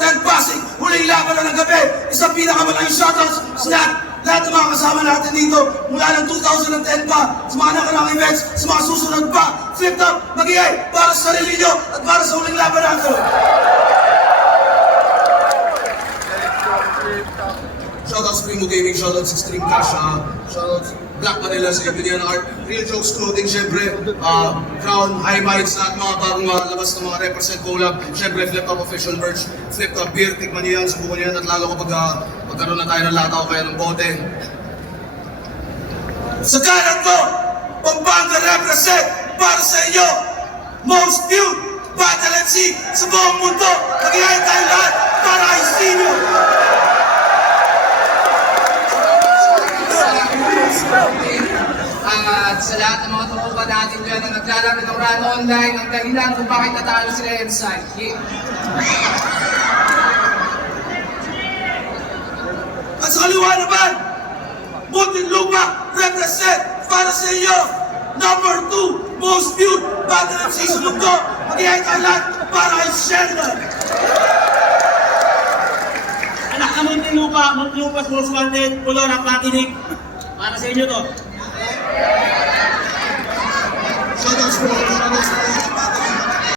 Portal Pasig, huling laban na ng gabi. Isang pinakamalaking shoutouts sa lahat ng mga kasama natin dito mula ng 2010 pa, sa mga nakarang events, sa mga susunod pa. Flip Top, mag-iay para sa sarili nyo at para sa huling laban natin. Shoutouts Primo Gaming, shoutouts Extreme Cash, shoutouts Black Manila sa Ibinian Art, Real Jokes Clothing, syempre, Crown, High Minds, at mga bagong labas ng mga represent collab, syempre Flip Top Official Merch, Flip Top Beer, tikman niyo yan, subukan niyo yan, at lalo kapag magkaroon na tayo ng lataw kaya ng bote. Sa kanan ko, Pampanga represent para sa inyo, most viewed Battle MC sa buong mundo, mag-ihayin tayo lahat para ay sinyo. At sa lahat ng mga tropa natin dyan na naglalaro ng Run Online, ang dahilan kung bakit natalo sila inside. At sa kaliwa naman, Muntinlupa represent para sa inyo, number 2 most viewed Battle MC sa mundo, mag-ihayin tayo lahat para ay Sherna. Anak na Muntinlupa, most wanted, Color at Platinik. Para sa inyo to. Shoutouts po, shoutouts po.